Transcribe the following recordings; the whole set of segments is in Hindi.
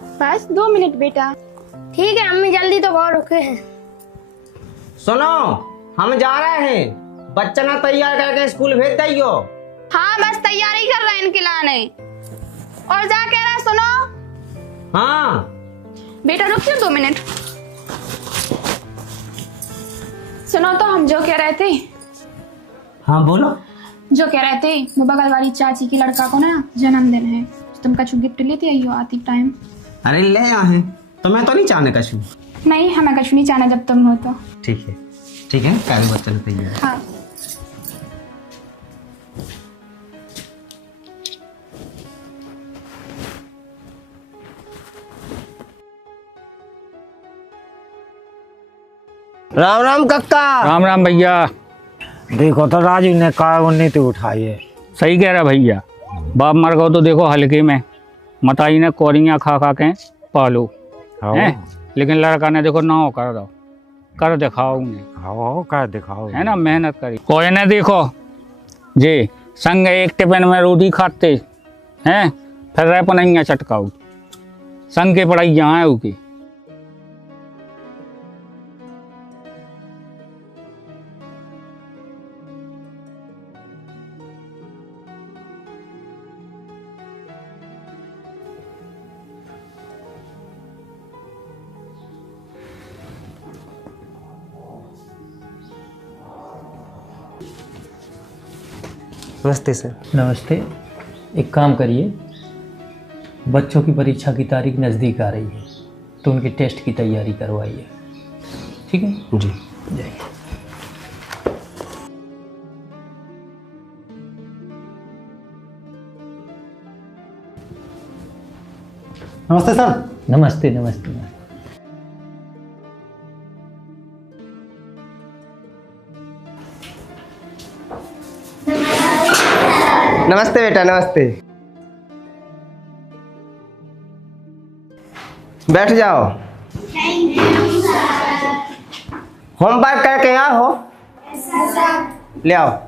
बस 2 मिनट बेटा। ठीक है अम्मी, जल्दी तो बहुत रुके हैं। सुनो, हम जा रहे हैं, बच्चा ना तैयार करके स्कूल भेज दियो। हाँ बस तैयारी कर रहे हैं इनके लाने। और जा कह रहा है सुनो। हाँ बेटा रुक जाओ 2 मिनट। सुनो तो हम जो कह रहे थे। हाँ बोलो। जो कह रहे थे वो बगल वाली चाची की लड़का को ना जन्मदिन है, तो तुम कछु गिफ्ट लेते आइयो आती टाइम। अरे ले आए तो मैं तो नहीं चाहने कछु। नहीं हमें कछु नहीं चाहना जब तुम हो तो। ठीक है कल बच्चा तैयार। हाँ राम राम कक्का। राम राम भैया। देखो तो राजू ने कहा उन्हें तो उठाई है। सही कह रहा भैया, बाप मर गो तो देखो हल्के में, मताई ने कोरियां खा खा के पालो हैं, लेकिन लड़का ने देखो ना कर दो, कर दिखाओ उन्हें। आओ कर दिखाओ है ना, मेहनत करी। कोई ने देखो जे संग एक टिफिन में रोटी खाते हैं, फिर रह पनैया चटकाऊ संग के पढ़ाई यहाँ है की। नमस्ते सर। नमस्ते। एक काम करिए, बच्चों की परीक्षा की तारीख नज़दीक आ रही है तो उनके टेस्ट की तैयारी करवाइए, ठीक है? जी। जाइए। नमस्ते सर। नमस्ते नमस्ते नमस्ते। नमस्ते बेटा नमस्ते। बैठ जाओ। होमवर्क करके आए हो? ले आओ।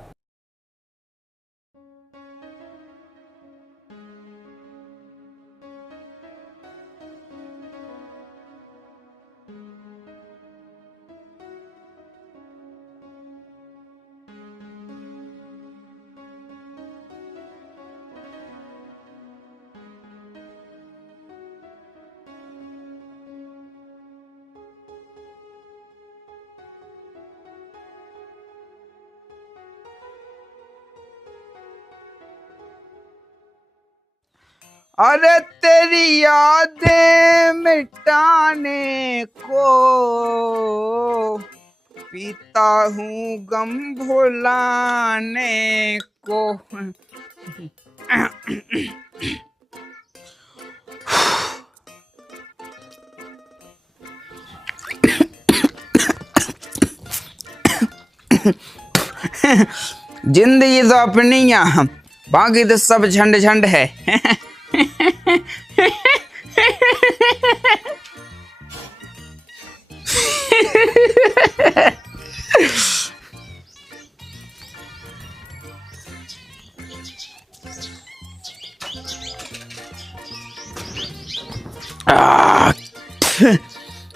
अरे तेरी यादें मिटाने को पीता हूँ गम भुलाने को। जिंदगी तो अपनी यहाँ, बाकी तो सब झंड झंड है।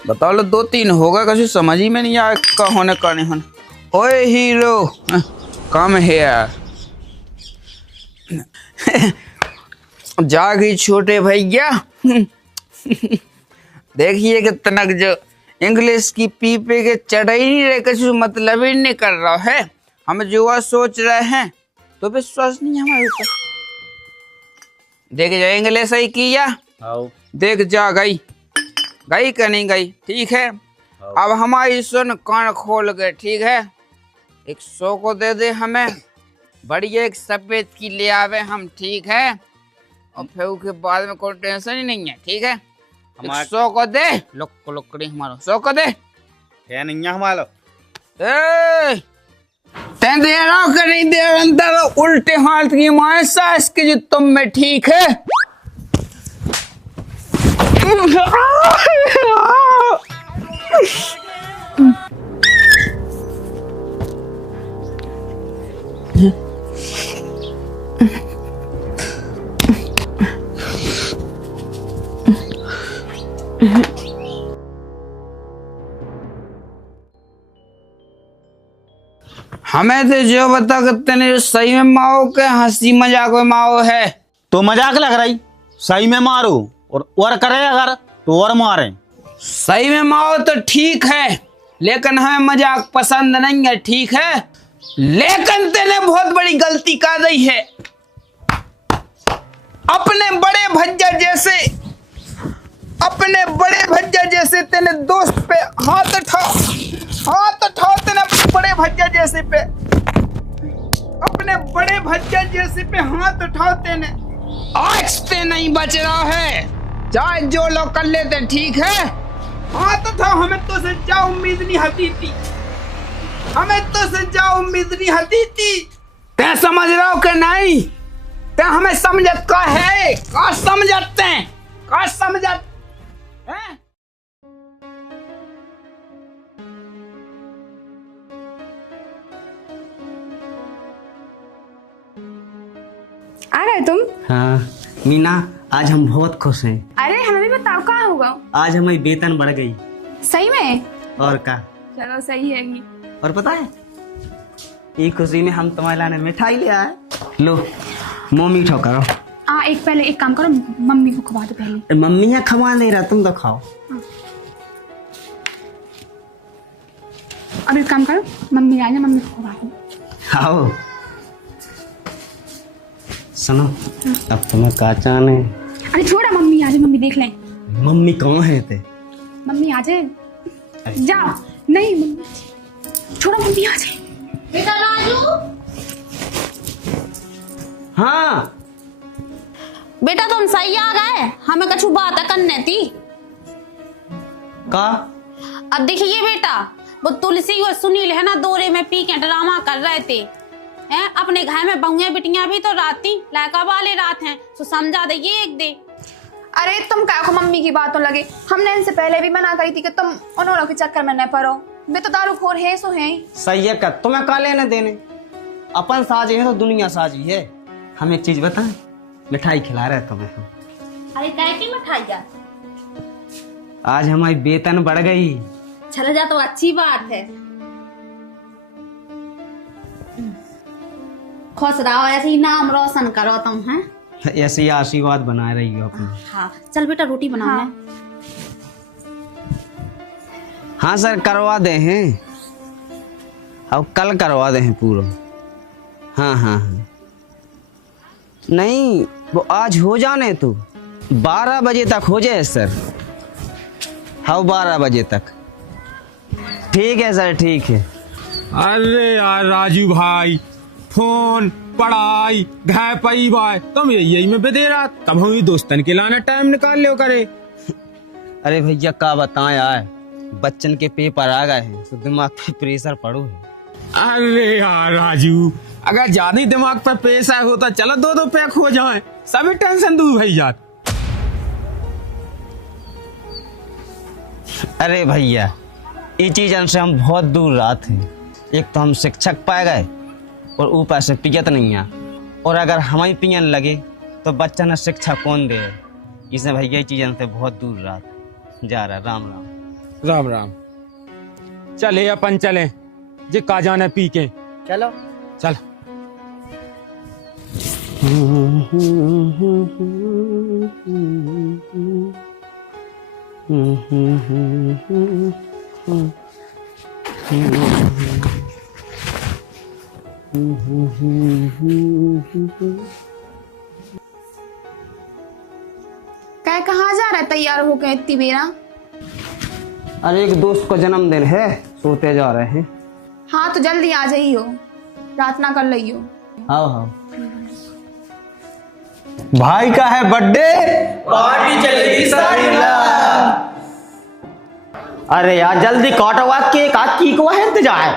बताओ लो 2-3 होगा, कछु समझ ही में नहीं आया का होने का नहीं होने। ओए हीरो कम हियर। जागी छोटे भैया। देखिए कितना जो इंग्लिश की पीपे के चढ़ाई नहीं रहे, कुछ मतलब ही नहीं कर रहा है। हम जो सोच रहे हैं तो विश्वास नहीं हमारे ऊपर। देख जा इंग्लिश ही किया, देख जा गई गई क्या नहीं गई। ठीक है अब हमारी सुन, कान खोल गए। ठीक है 100 को दे दे हमें, बढ़िया एक सफेद की ले आवे हम। ठीक है और फिर उसके बाद में कोई टेंशन ही नहीं है। ठीक है 100 को दे, लुकड़ी हमारा 100 को दे। क्या नहीं है हमारा? ते दे रहा हो कि नहीं दे रहा? अंदर उल्टे हाथ की माए सास के जो तुम में। ठीक है हमें तो जो बता कि तेने सही में माओ के हंसी मजाक में माओ है। तो मजाक लग रही, सही में मारो और करे अगर तो और मारे। सही में माओ तो ठीक है, लेकिन हमें मजाक पसंद नहीं है, ठीक है। लेकिन तेने बहुत बड़ी गलती कर दी है। अपने बड़े भज्जा जैसे तेने दोस्त पे हाथ उठाओ तेने बड़े भज्जा जैसे पे, अपने बड़े भज्जा जैसे पे हाथ उठाओ तेने। आज से नहीं बच रहा है, चाहे जो लोग कर लेते ठीक है। हाथ उठाओ, हमें तो से क्या उम्मीद नहीं हती थी। ते समझ रहा हो कि नहीं? ते हमें समझत का है, का समझते हैं, का समझत हैं? आ रहे तुम? हाँ मीना, आज हम बहुत खुश हैं। अरे हमें भी बताओ कहाँ होगा। आज हमारी वेतन बढ़ गई। सही में? और का? चलो सही है। और पता है, ये खुशी में हम तुम्हारे लाने मिठाई ले आए। लो मुँह मीठा करो। पहले एक काम करो, मम्मी को खवा दो पहले। मम्मी यहाँ खवा नहीं रहा, तुम तो खाओ। अब एक काम करो, मम्मी आ जाए, मम्मी को खवा दो। खाओ। सुनो, अब तुम्हें का चाहने? अरे छोड़ा, मम्मी आ जाए, मम्मी देख लें। मम्मी कौन है ते? मम्मी आ जाए। जाओ। नहीं मम्मी छोड़ो, मम्मी आ जाए। बेटा राजू, हाँ बेटा तुम सही आ गए, हमें कछु बात करने थी। का? अब देखिए बेटा, वो तुलसी और सुनील है ना, दौरे में पी के ड्रामा कर रहे थे। हैं अपने घर में बहुएं बिटियां भी तो रात थी, लड़का वाले रात हैं, तो समझा दे ये एक दे। अरे तुम क्या को मम्मी की बातों लगे, हमने इनसे पहले भी मना करी थी कि तुम उन्होंने के चक्कर में न पड़ो। वे तो दारूखोर है सो है। सही है का, तुम्हें का लेने देने, अपन साजी है तो दुनिया साजी है। हम एक चीज बताएं, मिठाई खिला रहे तुम्हें हम। अरे काय की मिठाई है? आज हमारी वेतन बढ़ गई। चला जा तो अच्छी बात है। खुश रहो, ऐसे ही नाम रोशन करो तुम। हैं ऐसे ही आशीर्वाद बनाए रही हो अपना। हाँ चल बेटा रोटी बना। हाँ। हाँ सर, करवा दे हैं, अब कल करवा दे हैं पूरा। हाँ हाँ हाँ, नहीं वो आज हो जाने तो 12 बजे तक हो जाए सर। हाँ 12 बजे तक। ठीक है सर, ठीक है। अरे यार राजू भाई, फोन पढ़ाई घर परिवार तुम यही में बिदे रहा, तब हम दोस्तन के लाने टाइम निकाल लो करे। अरे भैया का बताएं यार, बच्चन के पेपर आ गए हैं तो दिमाग पे प्रेशर पड़ो है। अरे यार राजू, अगर ज्यादा ही दिमाग पर प्रेशर होता चलो 2-2 पैक हो जाए, सभी टेंशन दूर भाई यार। अरे भैया, ये चीजन से हम बहुत दूर रहा थे। एक तो हम शिक्षक पाए गए और ऊपर से पियत नहीं है, और अगर हमें पियन लगे तो बच्चा ने शिक्षा कौन दे। इसने भैया ये चीजन से बहुत दूर रहा था। जा रहा, राम राम। राम राम। चले अपन चले, जे का जाने पी के। चलो चल। क्या कहाँ जा रहा है तैयार होकर इतनी बेरा? अरे एक दोस्त का जन्मदिन है, सोते जा रहे हैं। हाँ तो जल्दी आ जाइयो, रात ना कर लियो। हाँ हाँ। भाई का है बर्थडे, पार्टी चलेगी सारी रात। अरे यार जल्दी काटो केक, आज की को है इंतजार।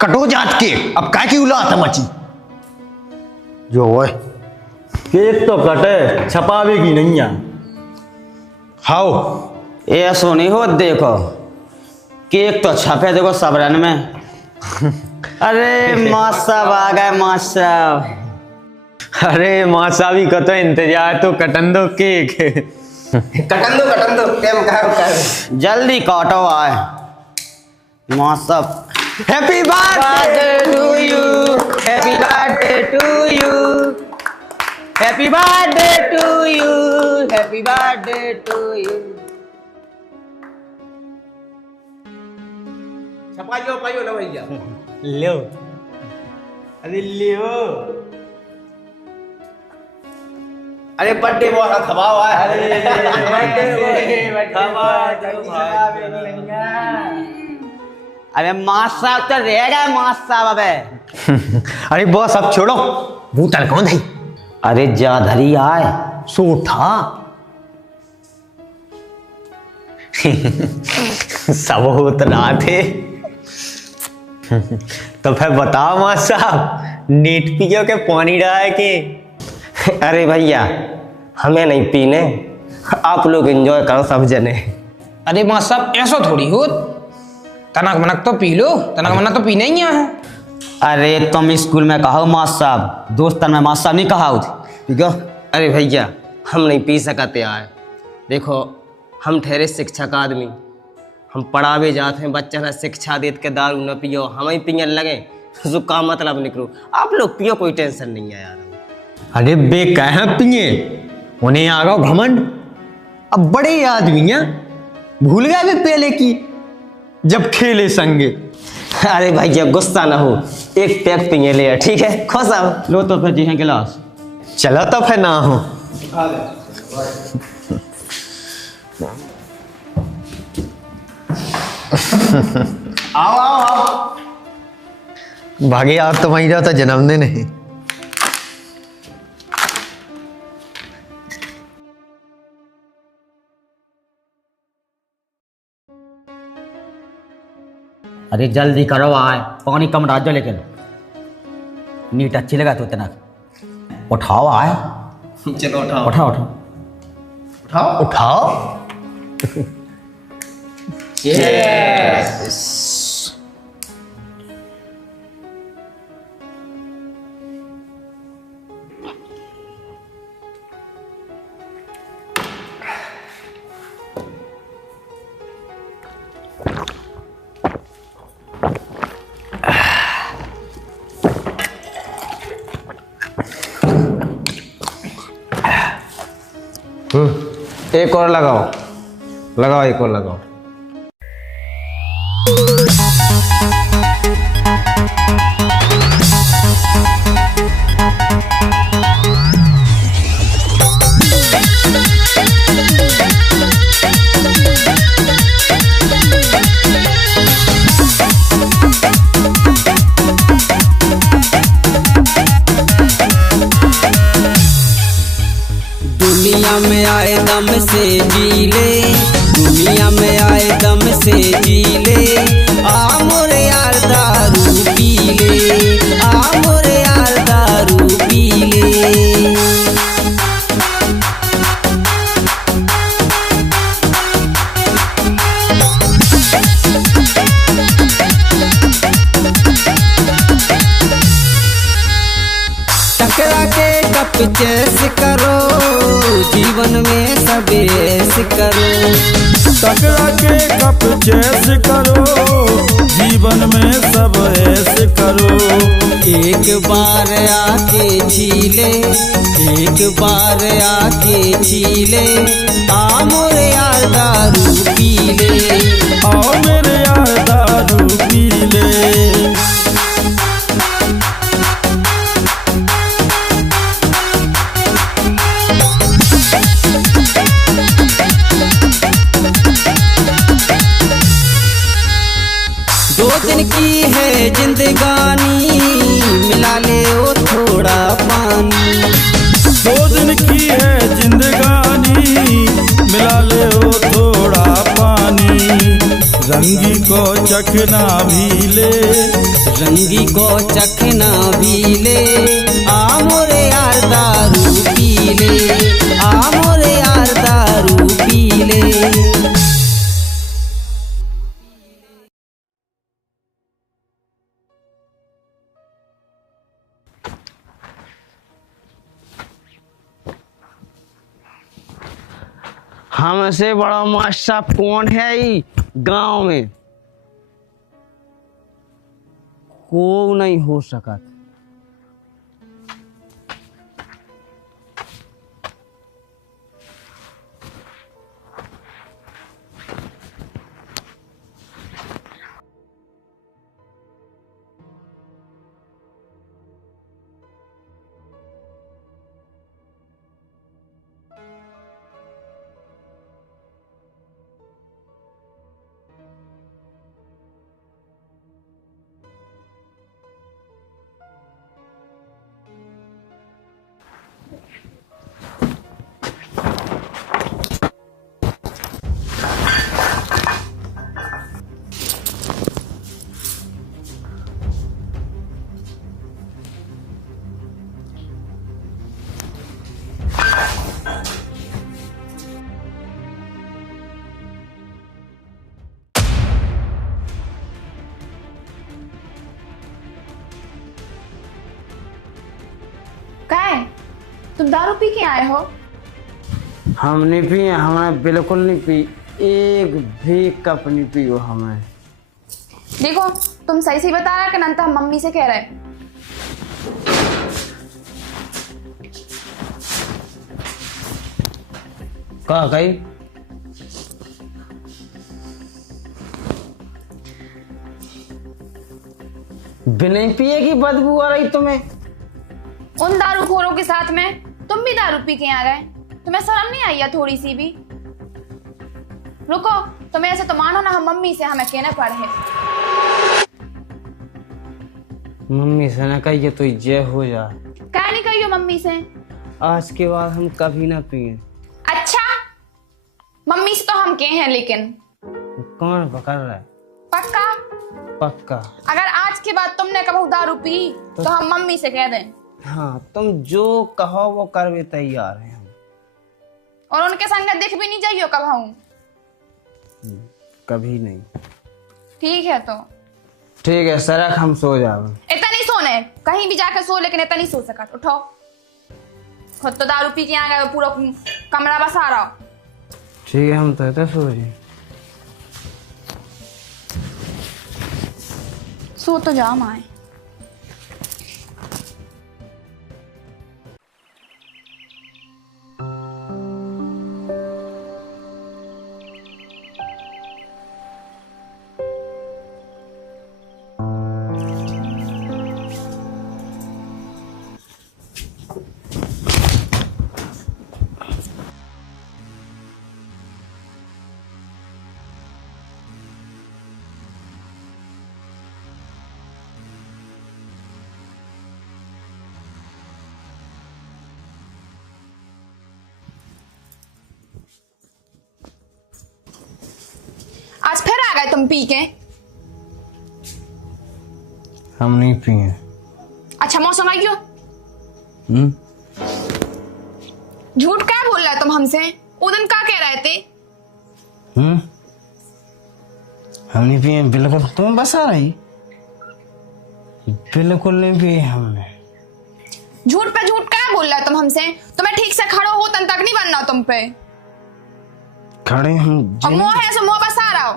कटो जांच के, अब काय की उलात मची जो है। केक तो कटे, छपावेगी नहीं है। खाओ। ऐसो नहीं हो, देखो केक तो छपे, देखो सबरन में। अरे मासाब आ गए, मासाब। अरे मासा भी कतो इंतजार तो कटन दो केक। कटन दो टेम कर जल्दी काटो आए मौसम। Happy birthday to you, happy birthday to you, happy birthday to you, happy birthday to you. छपाइयो ना भैया। लो अरे लियो, अरे बर्थडे बॉय खवाओ है। अरे माँ साहब तो रह गए, माँ साहब अबे। अरे बॉस अब छोड़ो, बूतल कौन है? अरे जा धरी आए सो उठा। सब उतना थे। तो फिर बताओ माँ साहब, नीट पियो के पानी डाल के? अरे भैया हमें नहीं पीने, आप लोग एंजॉय करो सब जने। अरे माँ साहब ऐसा थोड़ी हो, तनक मनक तो पी लो, तनक मनक तो पीना ही है। अरे तुम स्कूल में कहो माँ साहब, दोस्तन में माँ साहब नहीं कहा ठीक है। अरे भैया हम नहीं पी सकते यार, देखो हम ठहरे शिक्षक आदमी, हम पढ़ावे जाते हैं बच्चा ना, शिक्षा देते के दारू न पियो, हम ही पियन लगे तो का मतलब निकलो। आप लोग पियो, कोई टेंशन नहीं है यार। अरे बे कहाँ पिए, उन्हें आ गो घमंड। अब बड़े आदमी हैं, भूल गए वे पहले की जब खेले संगे। अरे भैया गुस्सा ना हो, एक पैक पिए ले ठीक है। खुश आओ, लो तो फिर जी हैं गिलास। चलो तो फिर ना हो। आओ आओ आओ। भागे यार, तो वहीं जाता जन्मदिन है। अरे जल्दी करो आए, पानी कम डाल दो, लेकिन नीट अच्छी लगा तो इतना। उठाओ आए, चलो उठाओ उठाओ उठाओ उठाओ उठाओ। एक और लगाओ, लगाओ एक और लगाओ। दुनिया में आए दम से जी ले, दुनिया में आए दम से जी ले, आ मोरे यार दारू पी ले, आ मोरे यार दारू पी ले। टकरा के कप चेस करो, जीवन में सब ऐस करो। टकरा के कप चेस करो, जीवन में सब ऐस करो। एक बार आके छीले, एक बार आके छीले, आ मोरे यार दारू पी ले, आओ मेरे यार दारू पी ले। दो दिन की है जिंदगानी, मिला ले ओ थोड़ा पानी। दो दिन की है जिंदगानी, मिला ले ओ थोड़ा पानी। रंगी को चखना भी ले, रंगी को चखना भी ले, आ मोरे यार दारू पी ले, आ मोरे यार दारू पी ले। हमसे बड़ा मास्टर कौन है ई गांव में? को नहीं हो सका। क्या है? तुम दारू पी के आए हो? हम नहीं पिए, हमें बिल्कुल नहीं पी, एक भी कप नहीं पियो हमें। देखो तुम सही से बता रहे कि नंता हम मम्मी से कह रहे। कहा गई? बिना पिए की बदबू आ रही तुम्हें? उन दारूखोरों के साथ में तुम भी दारू पी के आ गए, तुम्हें शर्म नहीं आई है थोड़ी सी भी? रुको, तुम्हें ऐसे तो मानो ना हम मम्मी से हमें कहने पड़े। मम्मी से ना कहिए तो जय हो जा। क्या नहीं कहियो मम्मी से? आज के बाद हम कभी ना पिए। अच्छा, मम्मी से तो हम कहे हैं, लेकिन कौन पकड़ रहा है? पक्का? पक्का। अगर आज के बाद तुमने कभी दारू पी तो हम मम्मी से कह दें। हाँ, तुम जो कहो वो करवे तैयार हैं हम। और उनके संग दिख भी नहीं जाइयो कभी। कभी नहीं। ठीक है तो ठीक है, सरक हम सो जाओ। इतना नहीं सोने, कहीं भी जाकर सो, लेकिन इतना नहीं सो सका। उठो, खुद तो दारू पी के आ गए, पूरा कमरा बसा रहा। ठीक है, हम तो इतना सो जाए। सो तो जा माए। आज फिर आ गए तुम पी के? हम नहीं पिए। अच्छा मौसम आई क्यों? झूठ क्या बोल रहा है तुम हमसे? वो दिन क्या कह रहे थे? हम नहीं पिए बिल्कुल। तुम बसा रही? बिल्कुल नहीं पिए हमने। झूठ पे झूठ क्या बोल रहा है तुम हमसे? तुम्हें ठीक से खड़ो हो तन तक नहीं बनना तुम पे। खड़े हम और मुंह है सो मुंह बसा रहा हो,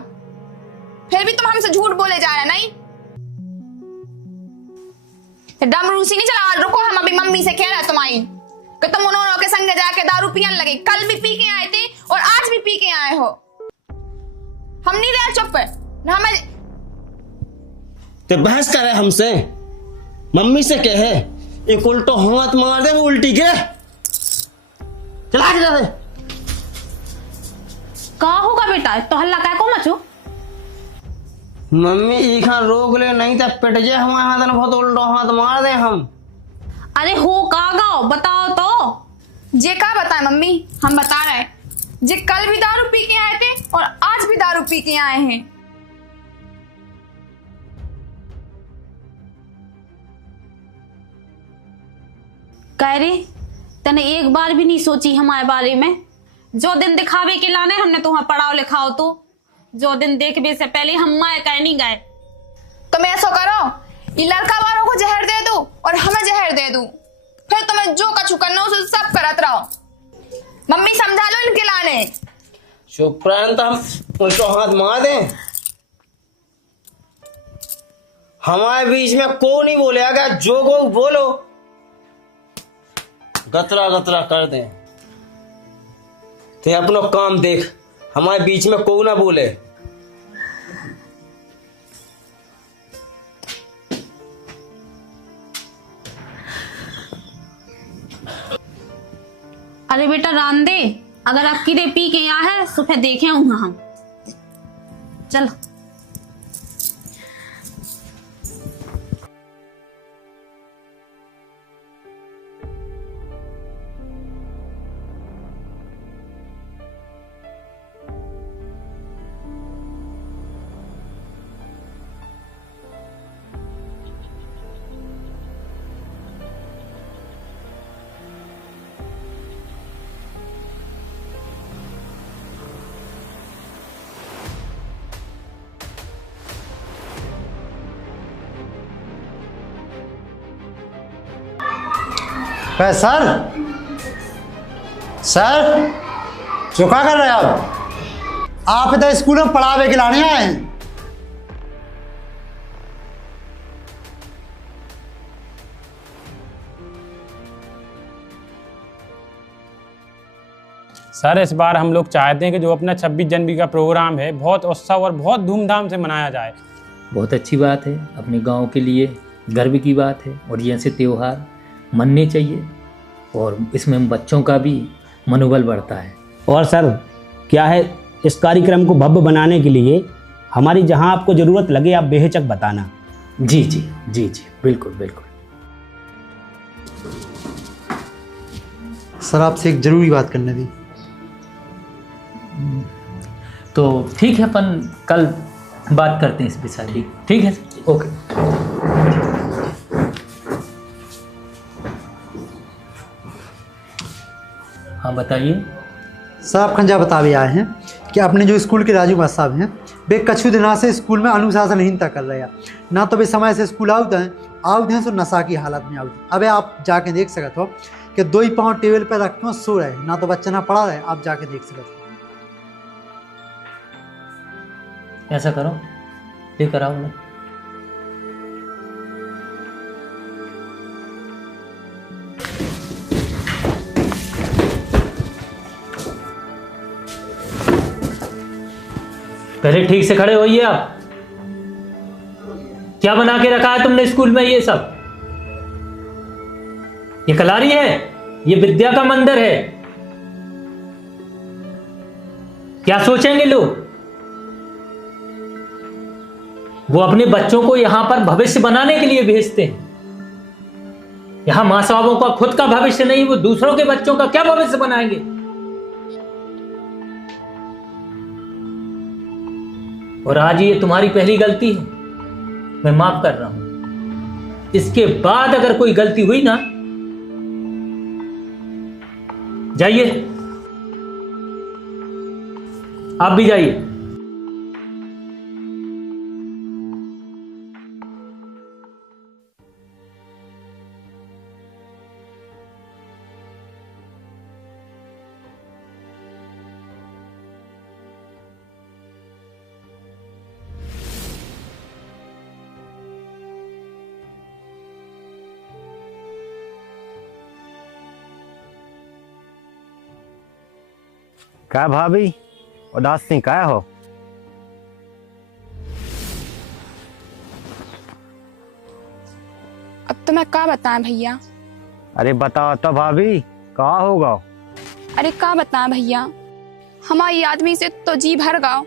फिर भी तुम हमसे झूठ बोले जा रहे नहीं? दम रूसी नहीं चला। रुको, हम अभी मम्मी से कह रहे तुम्हारी कि तुम उन्होंने के संग जाके दारू पियन लगे। कल भी पी के आए थे और आज भी पी के आए हो। हम नहीं रहे चुप ना। हमें तो बहस करे हमसे? मम्मी से कहे एक उल्टो हाथ मार दे, वो उल्टी गिरे। चला के जाते। का होगा बेटा, तो हल्ला काय को मचो? मम्मी इखा रोक ले, नहीं तो पिट जाए हमारे हाथ में। बहुत उल्टो हाथ मार दे हम। अरे हो का गाओ, बताओ तो। जे का बताए मम्मी? हम बता रहे जे कल भी दारू पी के आए थे और आज भी दारू पी के आए हैं। कह रे तने एक बार भी नहीं सोची हमारे बारे में? जो दिन दिखावे के लाने हमने तुम्हें पढ़ाओ लिखाओ, तो जो दिन देखने से पहले हम माए कह नहीं गए। तुम ऐसा करो, ये लड़का वालों को जहर दे दो और हमें जहर दे दो, फिर तुम्हें जो कछु करना उसे सब करत रहो। मम्मी समझा लो इनके लाने। चुप रहन तो हम उनको हाथ मार दें। हमारे बीच में को नहीं बोले, अगर जो को बोलो गतरा गतरा कर दें। ते अपनो काम देख, हमारे बीच में को ना बोले। अरे बेटा रान दे, अगर आप किरे पी के यहाँ है सुबह देखे होंगे हम। चल सर सर चुका कर रहे आप तो स्कूल में पढ़ावे के लाने आए हैं। सर इस बार हम लोग चाहते हैं कि जो अपना 26 जनवरी का प्रोग्राम है बहुत उत्सव और बहुत धूमधाम से मनाया जाए। बहुत अच्छी बात है, अपने गांव के लिए गर्व की बात है और ये ऐसे त्यौहार मनने चाहिए और इसमें बच्चों का भी मनोबल बढ़ता है। और सर क्या है, इस कार्यक्रम को भव्य बनाने के लिए हमारी जहां आपको ज़रूरत लगे आप बेहिचक बताना। जी जी जी जी बिल्कुल बिल्कुल। सर आपसे एक जरूरी बात करनी थी। तो ठीक है, अपन कल बात करते हैं इस विषय पर। ठीक है, ओके। हाँ बताइए। सर आप खंजा बता भी आए हैं कि अपने जो स्कूल के राजू मास्टर साहब हैं वे कछु दिनों से स्कूल में अनुशासनहीनता कर रहे हैं। ना तो वे समय से स्कूल आउट हैं सो नशा की हालत में आउट। अब आप जाके देख सकते हो कि 2 ही पाँव टेबल पर रख के सो रहे, ना तो बच्चा ना पढ़ा रहे। आप जाके देख सकते हो। ऐसा करो, लेकर आओ ना। पहले ठीक से खड़े होइए आप। क्या बना के रखा है तुमने स्कूल में? ये सब ये कलारी है, ये विद्या का मंदिर है। क्या सोचेंगे लोग? वो अपने बच्चों को यहां पर भविष्य बनाने के लिए भेजते हैं। यहां मां साहबों का खुद का भविष्य नहीं, वो दूसरों के बच्चों का क्या भविष्य बनाएंगे? और आज ये तुम्हारी पहली गलती है, मैं माफ कर रहा हूं। इसके बाद अगर कोई गलती हुई ना, जाइए, आप भी जाइए। क्या भाभी उदास नहीं क्या हो? अब तो मैं क्या बताएं भैया। अरे बताओ तो भाभी, क्या होगा? अरे क्या बताएं भैया, हमारी आदमी से तो जी भर गाओ,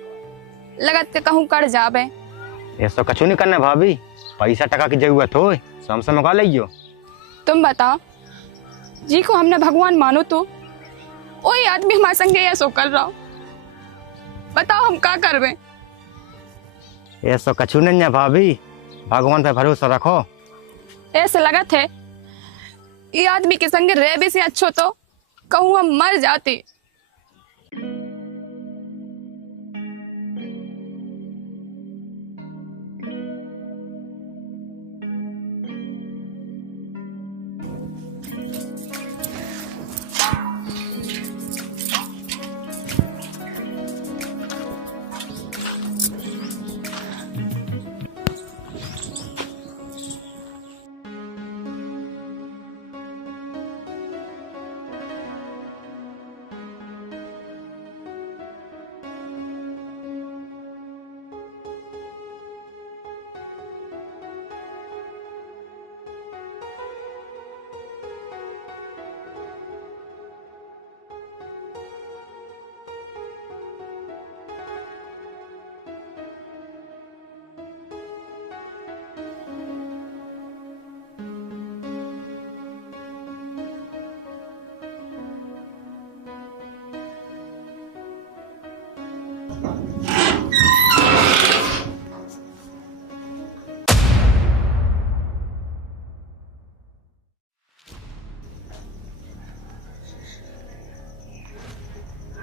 लगत के कहूँ कर जाबे। ऐसा कछु नहीं करना भाभी, पैसा टका की जरूरत हो समझ मगा लियो। तुम बताओ, जी को हमने भगवान मानो तो वही आदमी हमारे संगे ऐसा कर रहा हो। बताओ हम क्या करबे? ऐसा कछु नहीं है भाभी, भगवान पे भरोसा रखो। ऐसे लगत है ये आदमी के संगे रह भी से अच्छो तो कहूँ हम मर जाते।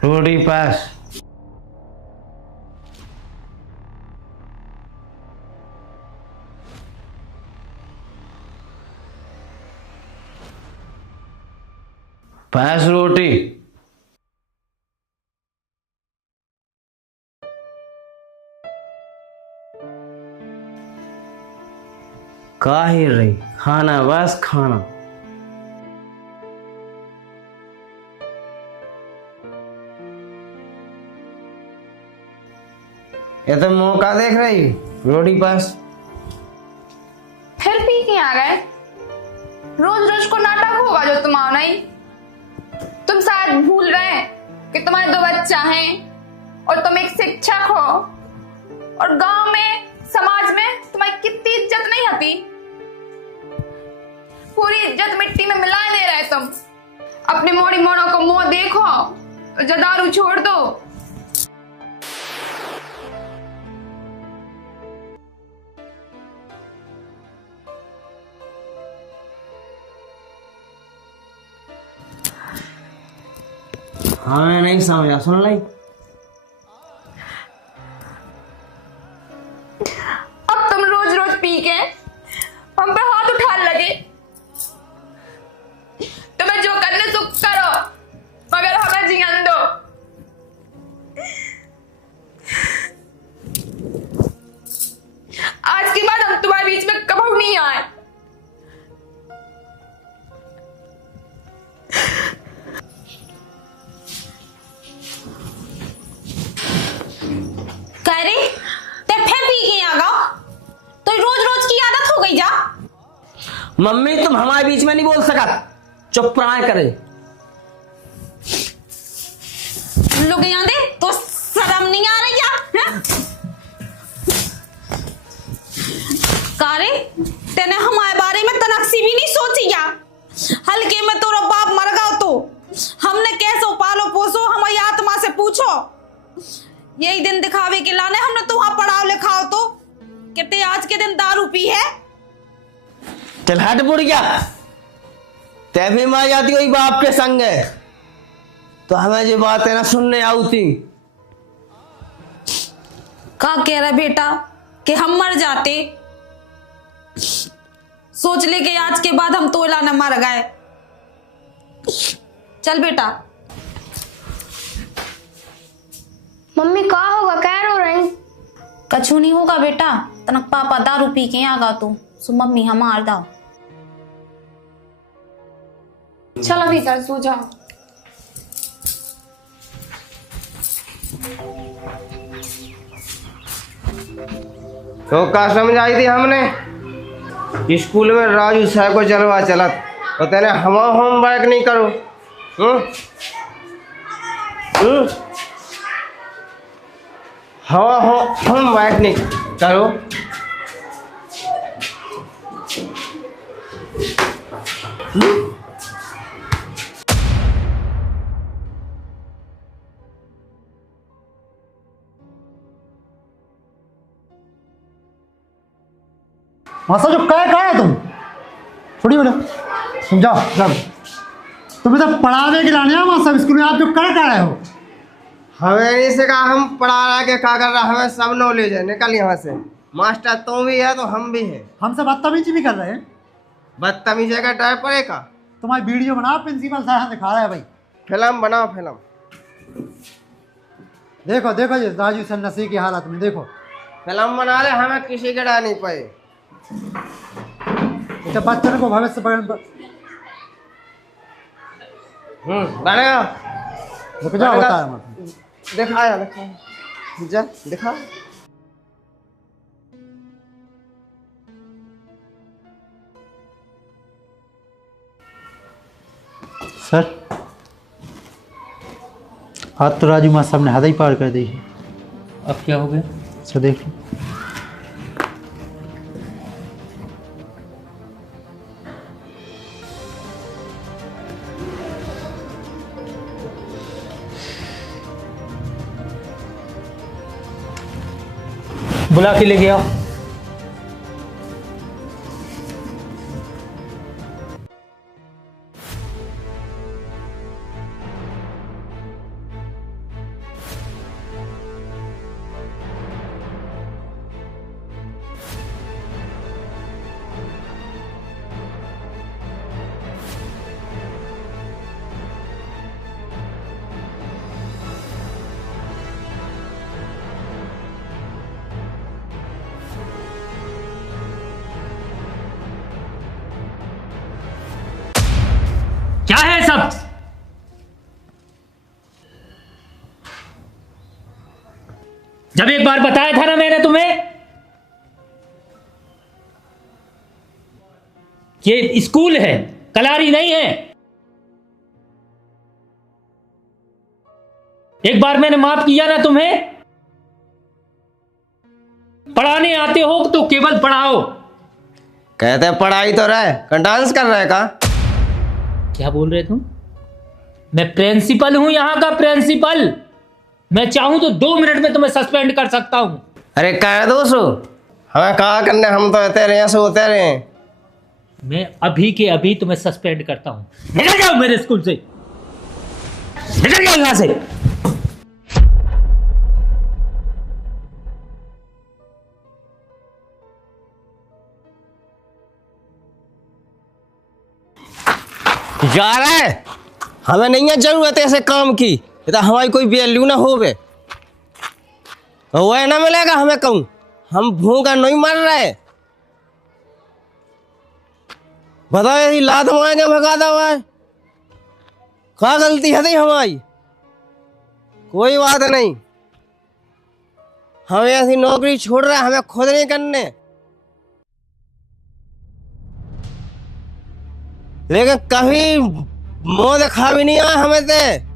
रोटी पास। पास रोटी। का ही रही खाना, बस खाना। ये तो मौका देख रही, रोटी पास। फिर पी के आ गए। रोज रोज को नाटक होगा जो तुम्हारा नहीं। तुम शायद भूल गए कि तुम्हारे 2 बच्चा हैं और तुम एक शिक्षक हो, और गांव में समाज में तुम्हारी कितनी इज्जत नहीं होती। पूरी इज्जत मिट्टी में मिला दे रहे तुम। अपने मोड़ी मोड़ों को मुंह देखो और जदारू छोड़ दो। हाँ मैं नहीं समझा, सुन लाई। अब तुम रोज रोज पी के हम पे हाथ उठाने लगे। तुम्हें जो करने सो करो, मगर हमें जीने दो। आज के बाद हम तुम्हारे बीच में कभी नहीं आए। करे ते फिर पी के आ गया, तो रोज रोज की आदत हो गई जा। मम्मी तुम हमारे बीच में नहीं बोल सका, चुप रहा करे। लोग यहाँ दे तो शर्म नहीं आ रही है? कारे तेने हमारे बारे में तनक्सी भी नहीं सोची या? हल्के में तोरा बाप मर गया तो हमने कैसो पालो पोसो, हमारी आत्मा से पूछो। यही दिन दिखावे के लाने हमने तुम्हारा पढ़ाओ लिखाओ तो कहते आज के दिन दारू पी है। चल हट बुढ़िया, तै भी माँ जाती हुई बाप के संग है, तो हमें जो बात है ना सुनने आऊ थी। का कह रहा बेटा कि हम मर जाते? सोच ले कि आज के बाद हम तोला न मर गए। चल बेटा। मम्मी का होगा, क्या रो रही? कछु नहीं होगा बेटा, तनक पापा दारू पी के आगा तू सो मम्मी हम मार दाओ। चलो भीतर सो जाओ। तो का समझाई थी हमने, स्कूल में राजू सर को चलवा चलत, तो तेने हम होमवर्क नहीं करो। हवा हो होमवर्क नहीं करो। मास्टर जो कहा है तुम छोड़िए बेटा, तुम जाओ जाओ। तुम्हें तो पढ़ाने के लाने मास्टर स्कूल में, आप जो कर रहे हो। हमें नहीं से कहा, हम पढ़ा रहा के क्या कर रहा, हमें सब नॉलेज है। निकल यहाँ से। मास्टर तुम भी है तो हम भी हैं। हमसे बदतमीजी भी कर रहे हैं। बदतमीजी का टाइप पड़ेगा। तुम्हारी वीडियो बनाओ, प्रिंसिपल साहब दिखा रहा है भाई। फिल्म बनाओ फिल्म। देखो देखो जी राजू सर नशे की हालत में, देखो फिल्म बना रहे, हमें किसी के डर नहीं पाए। अच्छा बच्चों को भविष्य बनेगा। रुक जाओ, बताया मत। दिखाया दिखाया जा दिखा। सर आज तो राजू मास्टर साहब ने हद ही पार कर दी है। अब क्या हो गया? सर देख लो। बुला के लेके आओ। क्या है सब? जब एक बार बताया था ना मैंने तुम्हें, ये स्कूल है, कलारी नहीं है। एक बार मैंने माफ किया ना तुम्हें। पढ़ाने आते हो तो केवल पढ़ाओ। कहते हैं पढ़ाई तो रहे, डांस कर रहे का? क्या बोल रहे तुम? मैं प्रिंसिपल हूं, यहां का प्रिंसिपल। मैं चाहूं तो 2 मिनट में तुम्हें सस्पेंड कर सकता हूं। अरे कह दो सो, हमें कहा करने, हम तो होते रहे सोते रहे। मैं अभी के अभी तुम्हें सस्पेंड करता हूं। निकल जाओ मेरे स्कूल से, निकल जाओ यहां से। यार है, हमें नहीं है जरूरत ऐसे काम की, तो हमारी कोई वैल्यू ना होवे। वह ना मिलेगा हमें कहूँ, हम भूखा नहीं मर रहे। बताओ यदि लात मारेंगे भगा दो, क्या गलती है हमारी? कोई बात नहीं, हमें ऐसी नौकरी छोड़ रहे, हमें खुद नहीं करने। लेकिन कभी मुंह दिखा भी नहीं आया हमें से।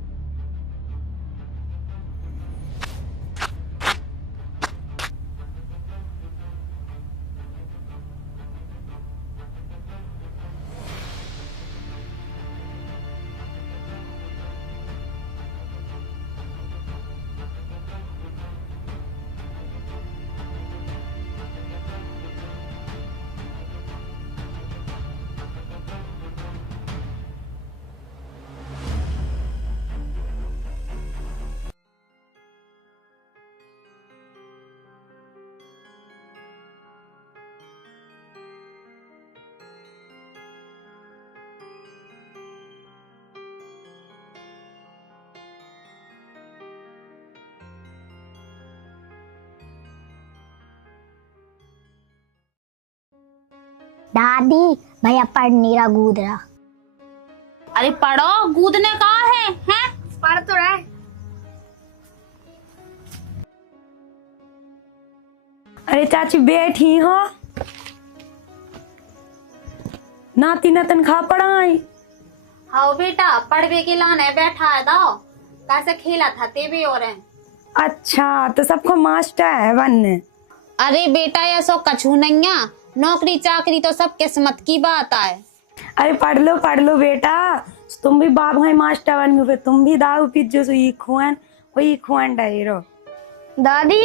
दादी भैया पढ़ नहीं रहा, गूद रहा। अरे पढ़ो, गूदने कहा है? हैं? पढ़ तो रहा। अरे चाची बैठी हो, नाती नतन खा पढ़ाई। हाँ बेटा, पढ़वे के लाने बैठा है दाओ, कैसे खेला था ते भी और है। अच्छा तो सबको मास्टर है बनने। अरे बेटा ऐसो कछू नहीं, नौकरी चाकरी तो सब किस्मत की बात है। अरे पढ़ लो बेटा, तुम भी बाप भाई मास्टर बन गए, तुम भी दारू पी जो वही खुआन डायरो। दादी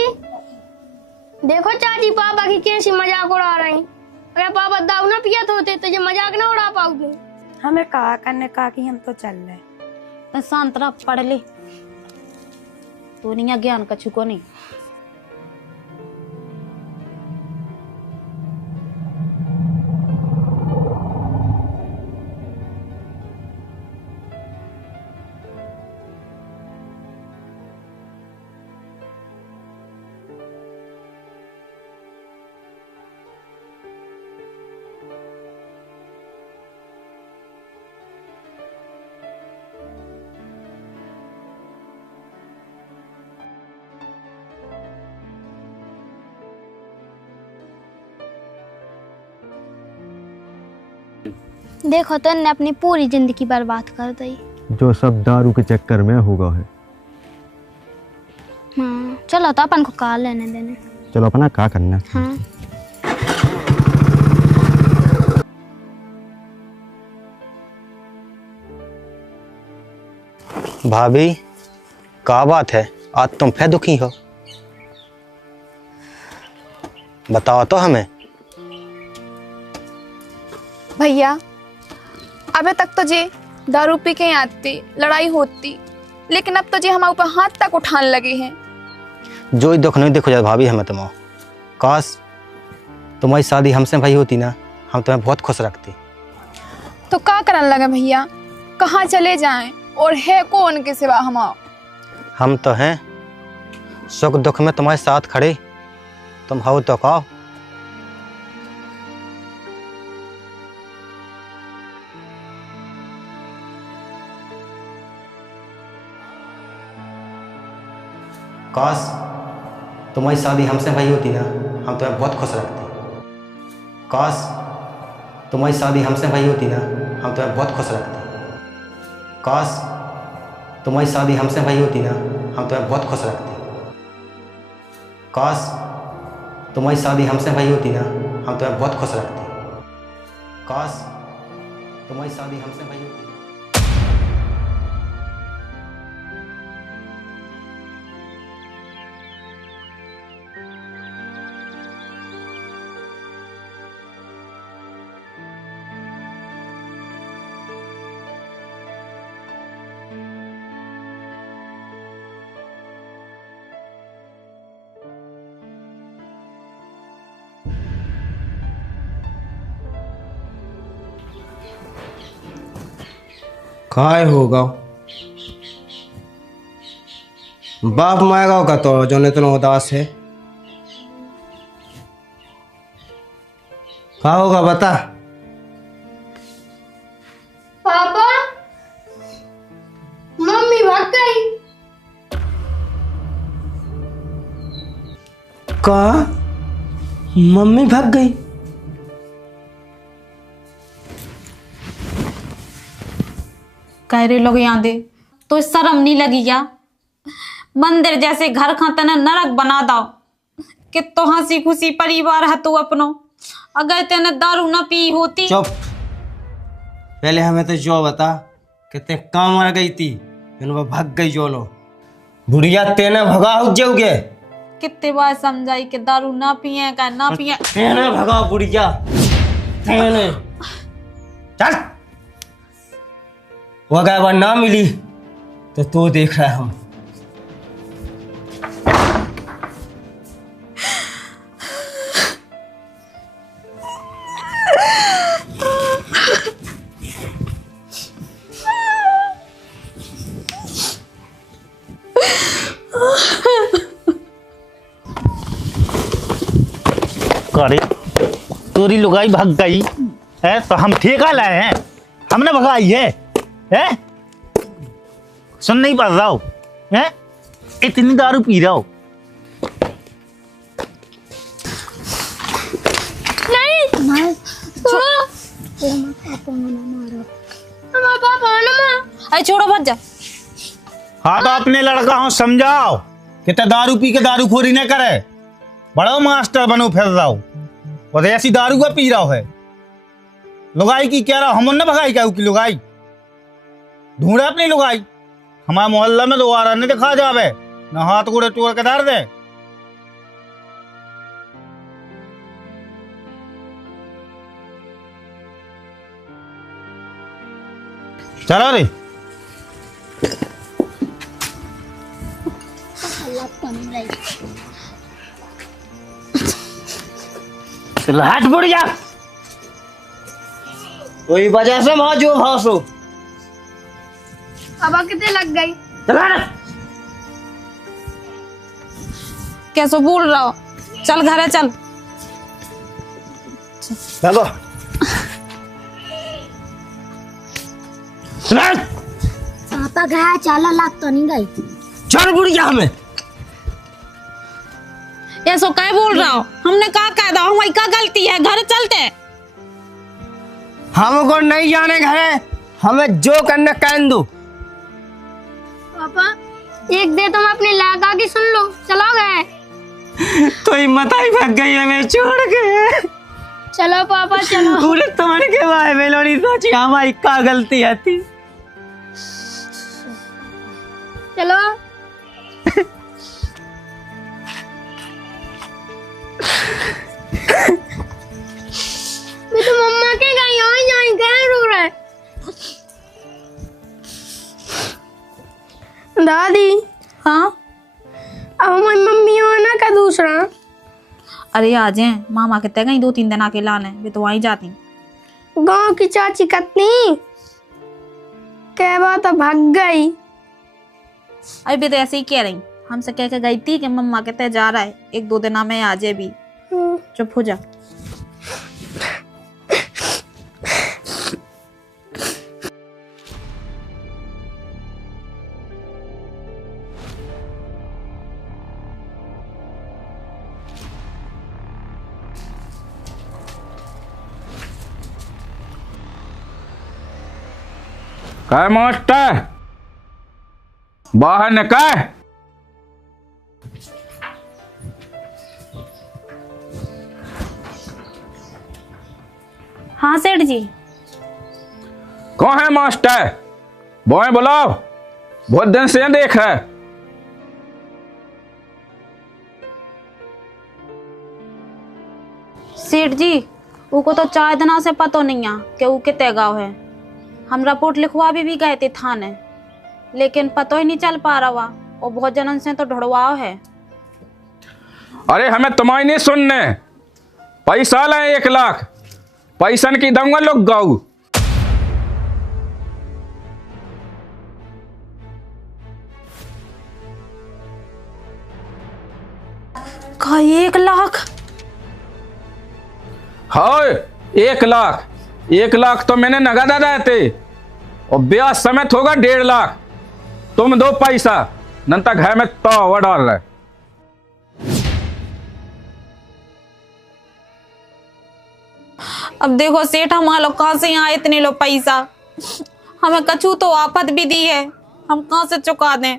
देखो चाची पापा की कैसी मजाक उड़ा रही। अगर पापा दारू ना पिया होते तो ये मजाक ना उड़ा पाओगे। हमें कहा करने का कि हम तो चल रहे। तो शांतरा पढ़ ले, तो नहीं ज्ञान कछु को नहीं। देखो तो ने अपनी पूरी जिंदगी बर्बाद कर दी। जो सब दारू के चक्कर में होगा है। चलो तो अपन को कार लेने देने। चलो अपना क्या करना। हाँ। भाभी क्या बात है, आज तुम फिर दुखी हो? बताओ तो हमें। भैया अबे तक तो जे दारू पी के आती, लड़ाई होती, लेकिन अब तो जे हमारे ऊपर हाथ तक उठान लगे हैं। जो ही दुख नहीं देखो जाए भाभी हमें तुम। काश तुम्हारी शादी हमसे भाई होती ना, हम तुम्हें बहुत खुश रखते। तो क्या करने लगे भैया, कहाँ चले जाएं और है कौन के सिवा हम तो हैं सुख दुख में तुम्हारे साथ खड़े, तुम हो तो कहो। काश तुम्हारी शादी हमसे भाई होती ना, हम तुम्हें बहुत खुश रखते। काश तुम्हारी शादी हमसे भाई होती ना, हम तुम्हें बहुत खुश रखते। काश तुम्हारी शादी हमसे भाई होती ना, हम तुम्हें बहुत खुश रखते। काश तुम्हारी शादी हमसे भाई होती ना, हम तुम्हें बहुत खुश रखते। काश तुम्हारी शादी हमसे भाई होती। काय होगा बाप माएगा का तो जो इतना उदास है। क्या होगा बता। पापा मम्मी भाग गई। का मम्मी भाग गई। कह रहे लोग यहाँ दे तो शर्म नहीं लगी क्या? मंदिर जैसे घर का तना नरक बना दो कि तो हंसी खुशी परिवार है तू अपनो। अगर तेने दारू न पी होती। चुप, पहले हमें तो जो बता कितने काम मर गई थी, भाग गई जो लो। बुढ़िया तेने भगा हो जाओगे। कितने बार समझाई कि दारू ना पिए का ना पिए। तेने भगा बुढ़िया तेने। चल वो अगर बार ना मिली तो तू देख रहा है हम। अरे तोरी लुगाई भाग गई है तो हम ठेका लाए हैं, हमने भगाई है। सुन नहीं पा रहा हो है? इतनी दारू पी रहा हो। नहीं अरे छोड़ो मत जा। हाँ तो अपने लड़का हो समझाओ कि ते दारू पी के दारू खोरी न करे, बड़ा मास्टर बनो फिर रहा हो और ऐसी दारू का पी रहा है। लुगाई की कह रहा हम न भगाई क्या की लुगाई ढूंढे अपनी लुगाई। हमारे मोहल्ला में दोबारा नहीं दिखा जावे, न हाथ गोड़े टोर के डाल दे। चलो रे हट बुढ़िया, कोई वजह से वहां जो भासो। अब कितने लग गई। कैसे बोल रहा हो? चल घर है चल। चलो पापा गया चाला लाख तो नहीं गई। चल बुढ़िया हमें ऐसो क्या बोल रहा हो? हमने कहा कह दो हमारी क्या गलती है, घर चलते। हमको नहीं जाने घरे, हमें जो करना कह दो। पापा एक दे तुम अपनी लागा की सुन लो, चलो गए। तो हिम्मत आई भाग गई हमें छोड़ के। चलो पापा चलो। पूरे तोड़ के भाई मेलोनी सोची हमारी क्या गलती थी। चलो दादी। हाँ अब हमारी मम्मी हो ना का दूसरा। अरे आ जाए, मामा कहते गई 2-3 दिन आके ला लें, वे तो वहीं जाती। गांव की चाची कतनी कह बात भाग गई। अरे भी तो ऐसे ही कह रही, हमसे कह के गई थी कि मम्मा कहते जा रहा है 1-2 दिन में आ जाए भी। चुप हो जा। काय मास्टर बाहर निकाल। हाँ सेठ जी। कौन है मास्टर? बॉय बुलाओ, बहुत दिन से देख है। सेठ जी उको तो 4 दिनों से पतो नहीं है कि वो कितने गाँव है। हम रिपोर्ट लिखवा भी गए थे थाने, लेकिन पतो ही नहीं चल पा रहा और बहुत जनन से तो ढुड़वाओ है। अरे हमें तुम्हारी नहीं सुनने, पैसा लाए 1 लाख, पैसन की दूंगा लोग गाऊ। का 1 लाख? हाँ 1 लाख। 1 लाख तो मैंने नगद अदा थे और ब्याज समेत होगा 1.5 लाख। तुम दो पैसा, नंता घर में तो डाल रहे। अब देखो सेठ, हमारे लोग कहाँ से यहाँ इतने लो पैसा? हमें कछु तो आफत भी दी है, हम कहाँ से चुका दें?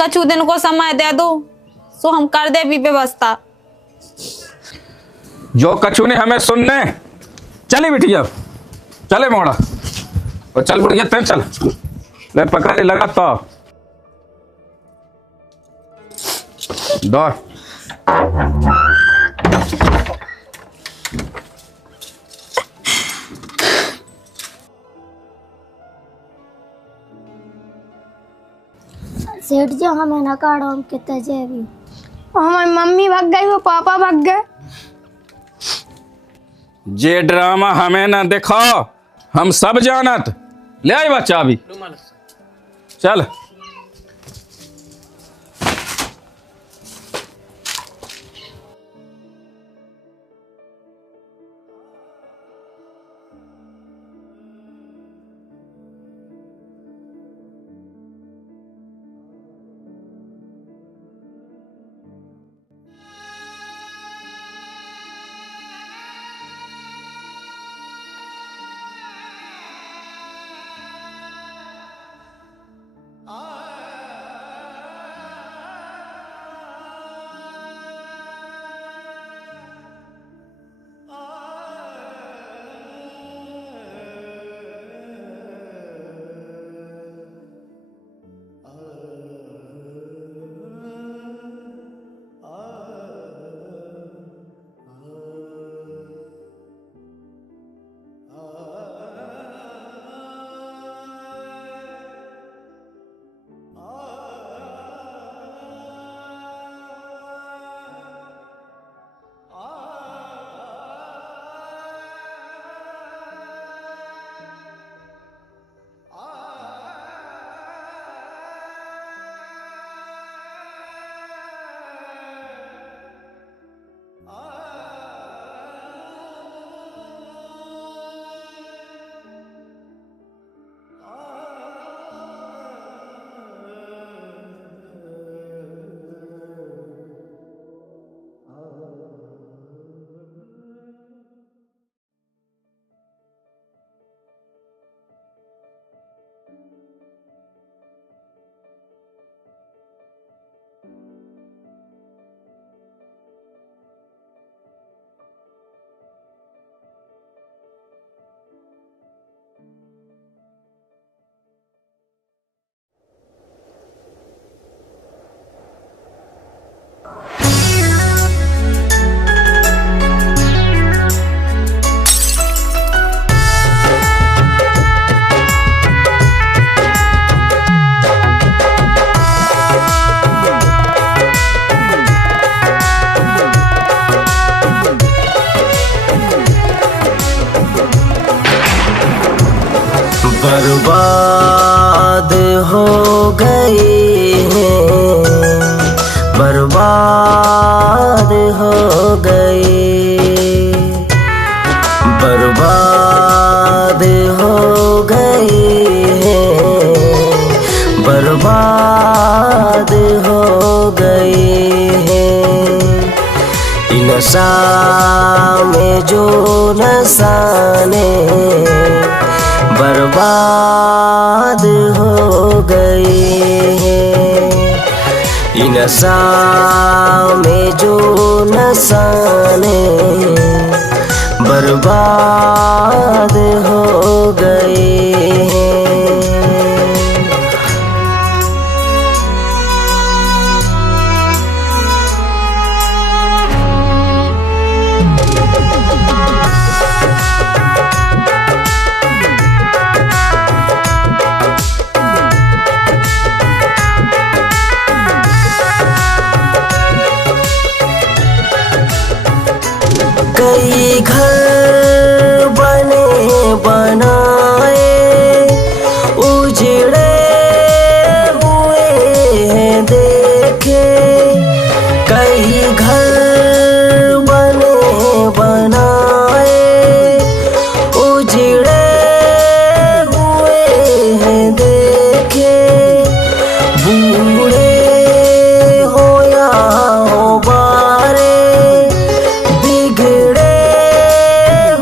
कछु दिन को समय दे दो सो हम कर दे भी व्यवस्था। जो कछु ने हमें सुनने। चले बिटिया, चले मोड़ा और चल बुढ़िया तेन चल ले पकड़े लगा तो दौड़। सेठ जी हमें ना काढ़ो, हम कितने जे भी। हमारी मम्मी भाग गई, वो पापा भाग गए। जे ड्रामा हमें ना दिखाओ, हम सब जानत। ले आई बच्चा अभी चल। नशा में जो नशाने बर्बाद हो गए हैं। इ नशा में जो नशाने बर्बाद हो गए हैं। कई घर बने बनाए उजड़े हुए हैं देखे। कई घर बने बनाए उजड़े हुए हैं देखे। बूढ़े हो या हो बारे बिगड़े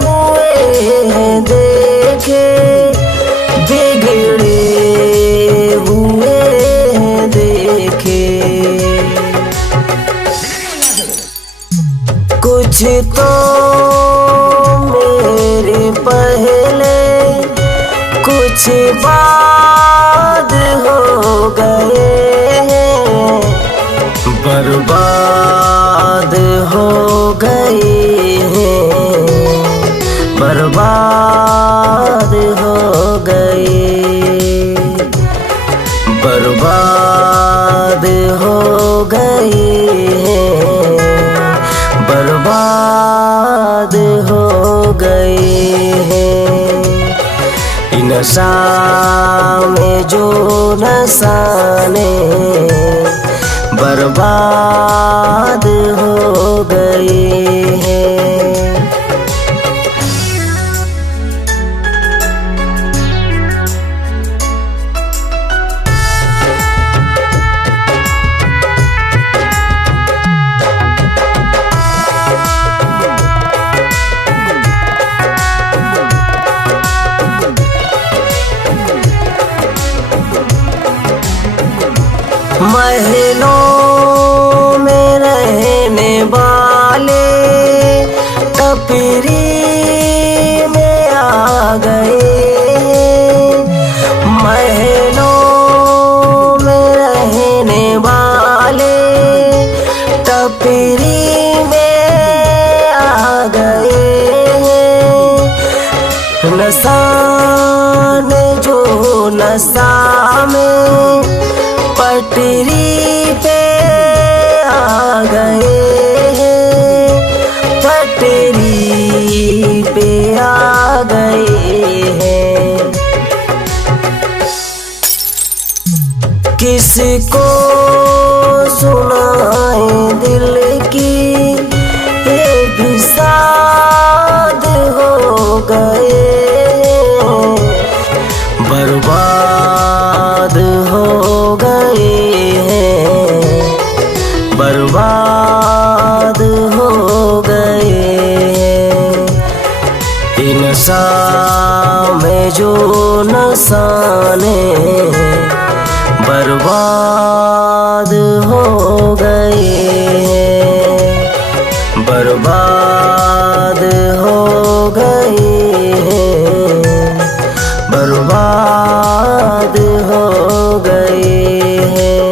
हुए हैं देखे। बिगड़े हुए हैं देखे। कुछ तो मेरे पहले कुछ बाद हो गए हैं। बर्बाद हो गए हैं। बर्बाद हो गए। बर्बाद हो गए हैं। बर्बाद हो गए हैं। इ नशा में जो नशाने बर्बाद हो गए हैं। महलों में रहने वाले टपरी में आ गए। महलों में रहने वाले टपरी में आ गए। नशा ने जो नशा में पटरी पे आ गए हैं। पटरी पे आ गए हैं। किसको सुनाए दिल की ये विषाद हो गए। बर्बाद हो गए हैं। बर्बाद हो गए हैं। इ नशा में जो नशाने बर्बाद हो गए हैं। बर्बाद हो गए हैं। बर्बाद हो गए हैं।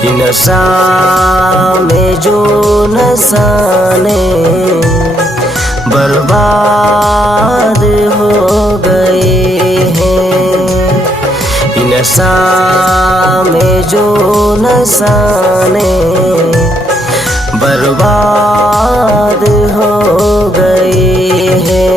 इ नशा में जो नशाने बर्बाद हो गए हैं। इ नशा में जो नशाने बर्बाद हो गए हैं।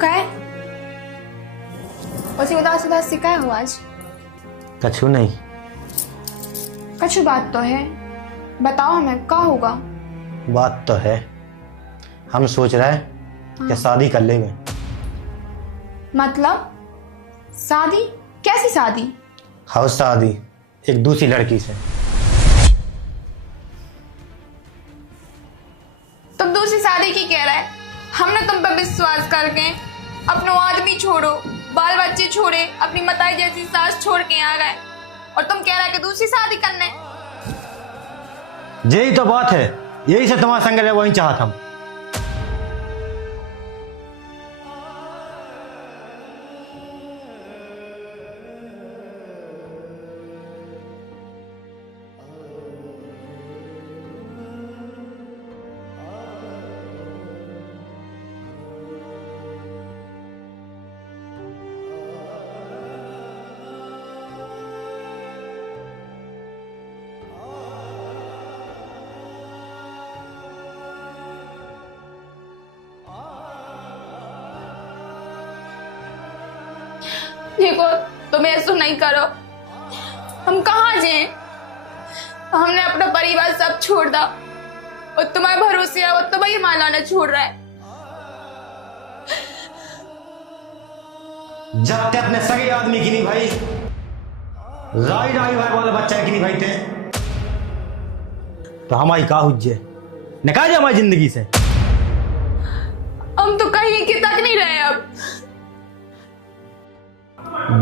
काय उसी उदास उदास से काय हो आज? कछु नहीं। कछु बात तो है, बताओ हमें क्या होगा? बात तो है, हम सोच रहे हैं कि शादी कर लेंगे। मतलब शादी? कैसी शादी? हाँ शादी, एक दूसरी लड़की से। तुम दूसरी शादी की कह रहे? हमने तुम पर विश्वास करके अपना आदमी छोड़ो, बाल बच्चे छोड़े, अपनी मताई जैसी सास छोड़ के आ गए और तुम कह रहे कि दूसरी शादी करने? यही तो बात है, यही से तुम्हारा संग वही चाहत हम। देखो तुम ऐसा नहीं करो, हम कहाँ जाएं? हमने अपना परिवार सब छोड़ दा और तुम्हारे भरोसे है, और तुम्हें मालाना छोड़ रहा है। जब ते अपने सगे आदमी की नहीं भाई, राई राई भाई वाले बच्चा की नहीं भाई थे, तो हमारी का हुज्जे निकाल जा हमारी जिंदगी से। हम तो कहीं की तक नहीं रहे अब।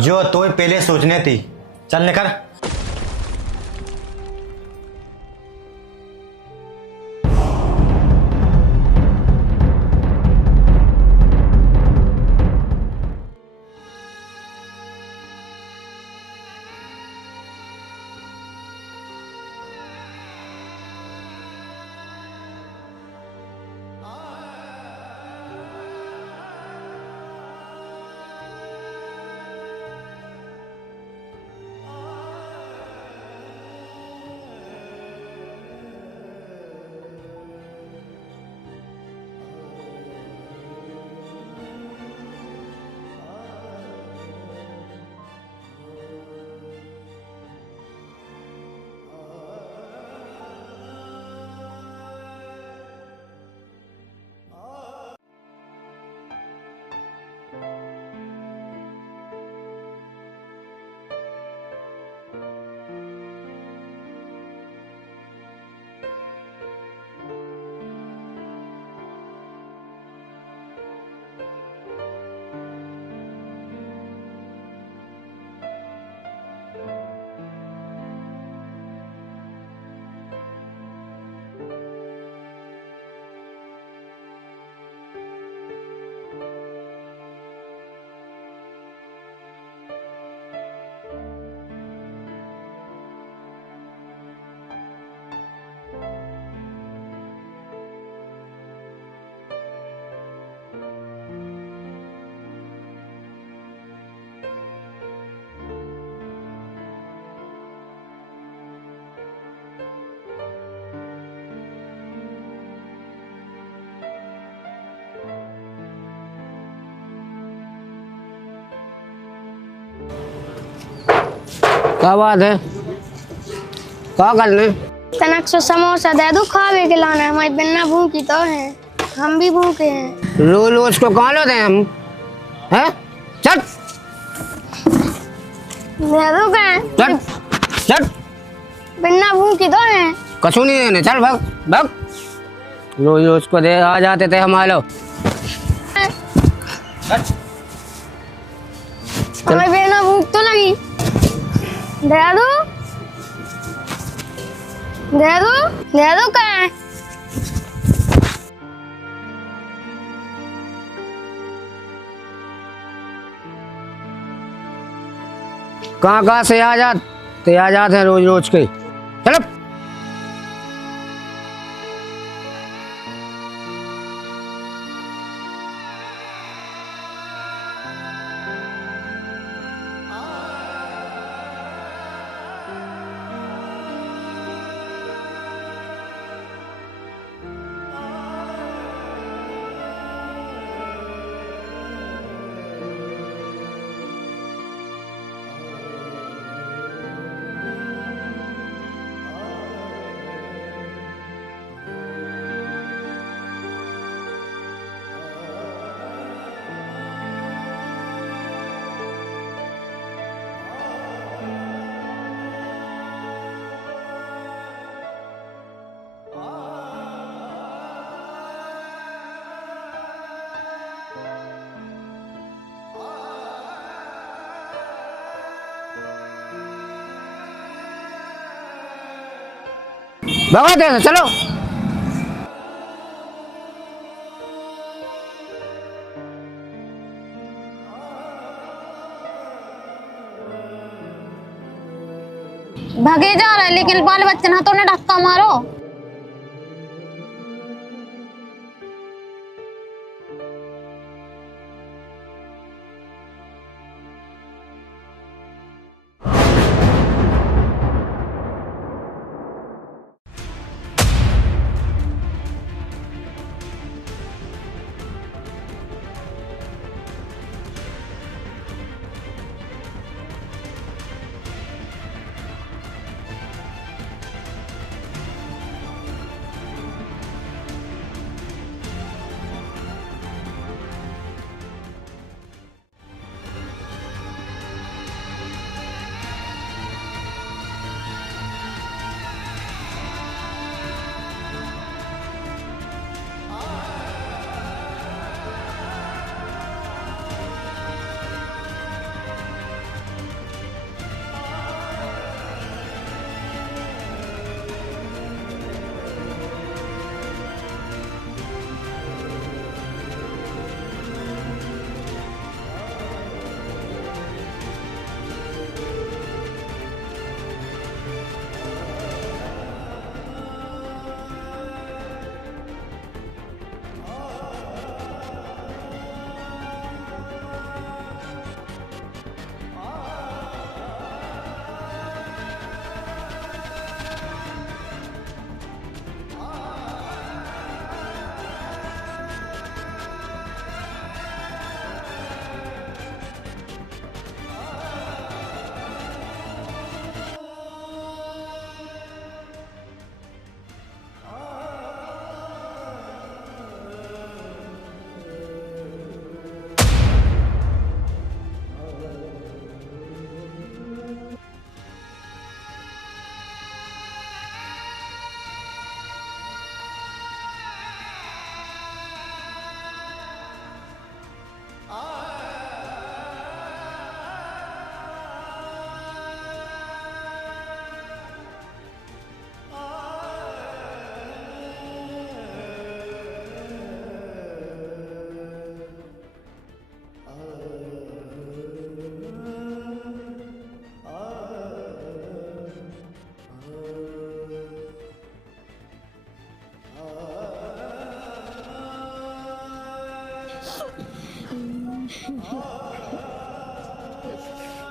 जो तो पहले सोचने थी, चल निकल। क्या बात है? क्या करने? तनक सो समोसा दे दो खावे के लाना, हमारी बिन्ना भूखी तो है, हम भी भूखे हैं। रोज रोज को कहाँ लो हम? हैं? चल दे दो क्या? चल चल, बिन्ना भूखी तो है। कछु नहीं देने, चल भाग भाग। रोज रोज को दे आ जाते थे हमारे। हमारी बिन्ना भूख तो लगी, दे दो दे दो दे दो क्या है? कहाँ से आजाद हैं रोज रोज के। चलो भगा दे चलो। भागे जा रहा है, लेकिन बाल बच्चन हाथों ने धक्का मारो।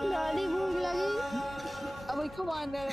दादी भूख लगी, अब वही खवाना है।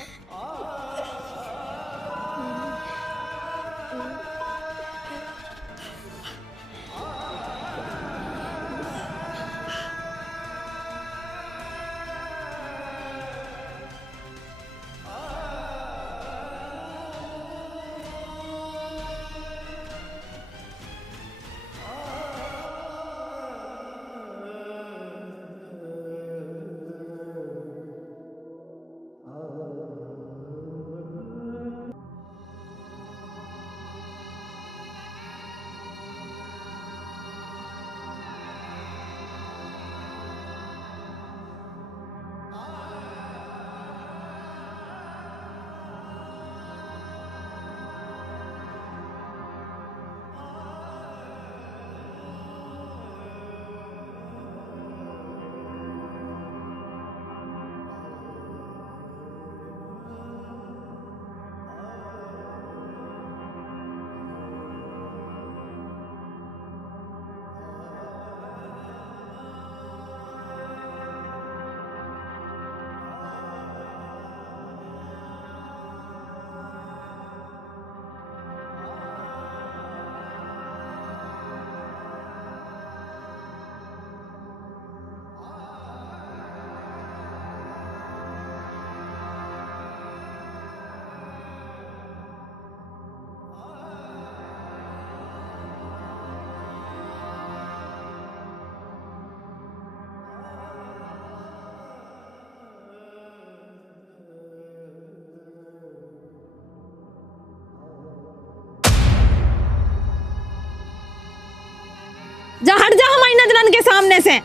जा हट जा हमारी नजरन के सामने से,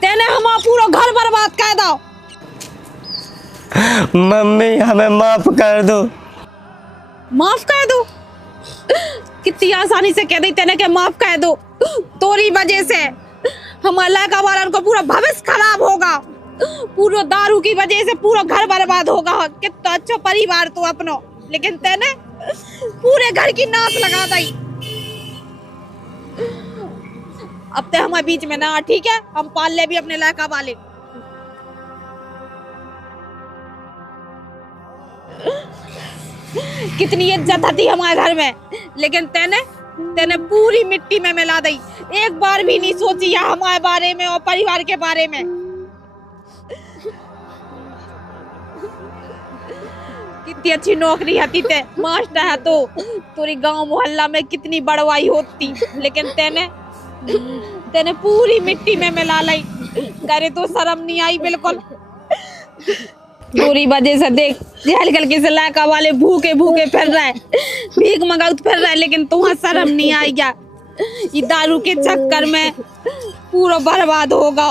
तेने हमारा पूरा घर बर्बाद कर दो। मम्मी हमें माफ कर दो। माफ कर दो। कितनी आसानी से कह दी तेने के माफ कर दो। तोरी वजह से हमारा लड़का वाला को पूरा भविष्य खराब होगा। पूरा दारू की वजह से पूरा घर बर्बाद होगा। कितना अच्छा परिवार तो अपनो, लेकिन तेने पूरे घर की नाश लगा दी। अब ते हमारे बीच में ना, ठीक है? हम पाल ले भी अपने लड़का वाले। कितनी इज्जत थी हमारे घर में, लेकिन तेने पूरी मिट्टी में मिला दी। एक बार भी नहीं सोची है हमारे बारे में और परिवार के बारे में। कितनी अच्छी नौकरी हती ते, मास्टर है तो पूरी गांव मोहल्ला में कितनी बड़वाई होती, लेकिन तेने पूरी मिट्टी में मिला ली। करे तो शर्म नहीं आई बिल्कुल। पूरी वजह से देख हल्के के लड़का वाले भूखे भूखे फिर रहे, भीख मंगाउत फिर रहे, लेकिन तुम्हें शर्म नहीं आई क्या? ये दारू के चक्कर में पूरा बर्बाद होगा।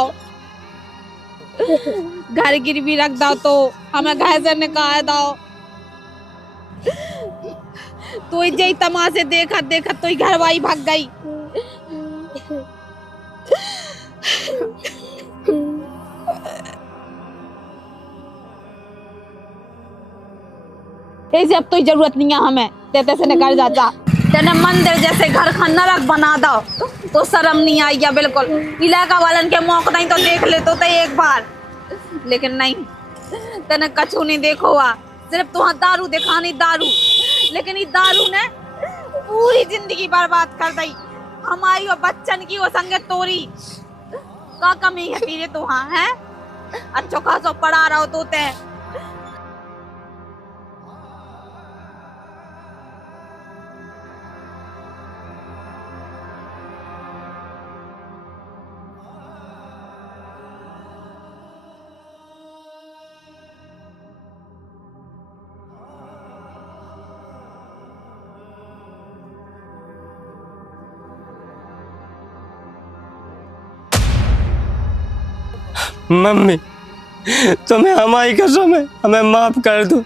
घर गिरवी रख दो तो हमें घर से निकाल दो। तो जय तमाशे देखा देखा तो घर वाली भाग गई। ऐसे अब तो जरूरत नहीं है हमें, तेते से निकल जा। तेने मंदिर जैसे घर का नरक बना दो तो शर्म नहीं आई क्या बिल्कुल? इलाका वालन के मौका नहीं तो देख ले तो एक बार, लेकिन नहीं, तेने कछु नहीं देखो हुआ। सिर्फ तुहां दारू दिखानी दारू, लेकिन ये दारू ने पूरी जिंदगी बर्बाद कर दी हमारी और बच्चन की। वो संगे तोरी का कमी है पीरे तुहां है? अच्छो खासो पढ़ा रहो तो ते मम्मी, तुम्हें हमारी कसम है, हमें माफ कर दो।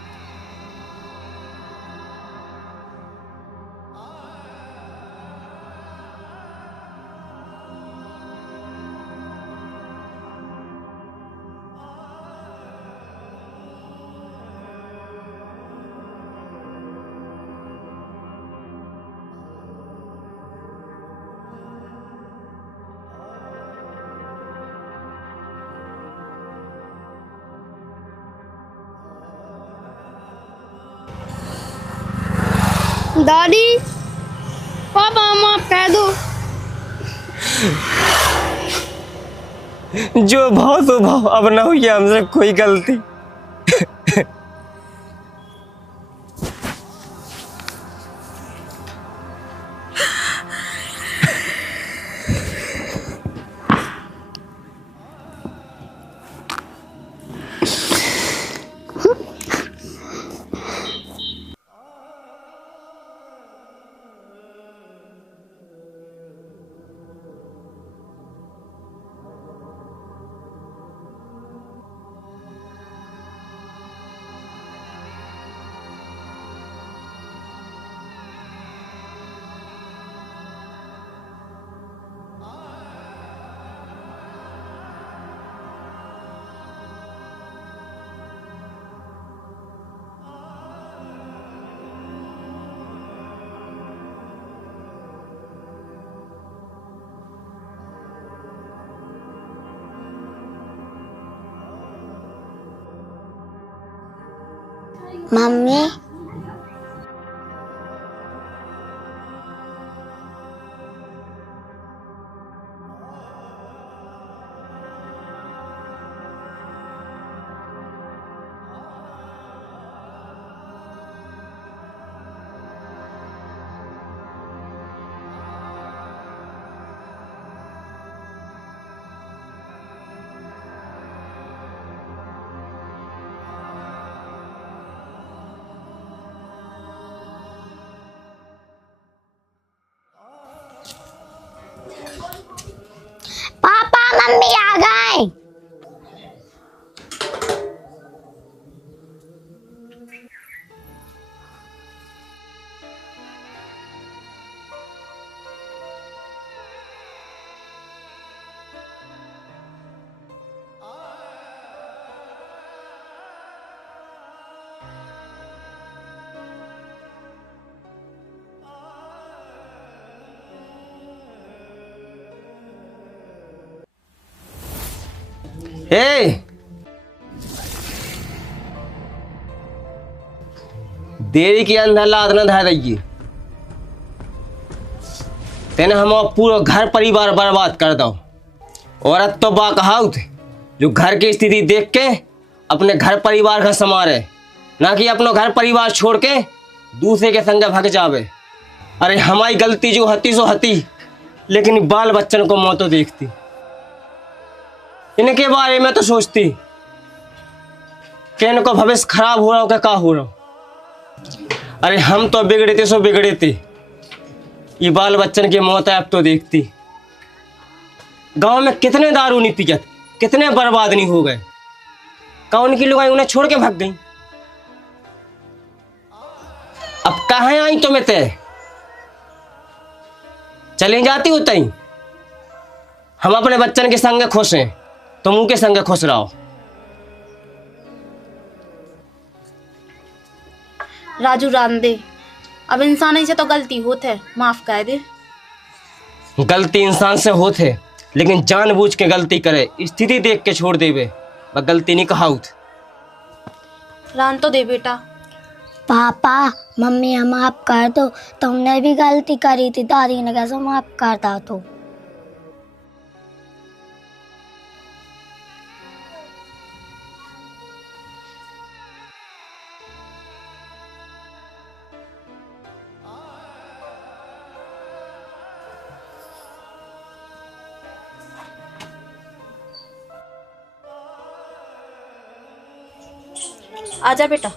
दादी, पापा माफ कर दो। जो भाव तो भाव, अब ना हुई हमसे कोई गलती। मम्मी, पापा मम्मी आ गए। ए देरी के अंदर लाद न धा रही तेने हम पूरा घर परिवार बर्बाद कर दो। औरत तो बाकहाउत जो घर की स्थिति देख के अपने घर परिवार का संवारे, ना कि अपनो घर परिवार छोड़ के दूसरे के संग भाग जावे। अरे हमारी गलती जो हती सो हती, लेकिन बाल बच्चन को मौतो देखती, इनके बारे में तो सोचती कि इनको भविष्य खराब हो रहा हो क्या हो रहा हो। अरे हम तो बिगड़े थे सो बिगड़े थे, ये बाल बच्चन की मौत अब तो देखती। गांव में कितने दारू नहीं पियत, कितने बर्बाद नहीं हो गए, कौन की लुगाई उन्हें छोड़ के भाग गई। अब कहाँ आई तुम्हें ते चली जाती हो तई। हम अपने बच्चन के संग खुश हैं, तुम उनके संग खुश रहो। राजू राम दे, अब इंसान से तो गलती होते है, माफ कर दे। गलती इंसान से होते, लेकिन जानबूझ के गलती करे, स्थिति देख के छोड़ देवे, वह गलती नहीं कहाउत। रान तो दे बेटा। पापा मम्मी हम माफ कर दो, तुमने भी गलती करी थी, दादी ने कैसे माफ करता तो। आजा बेटा।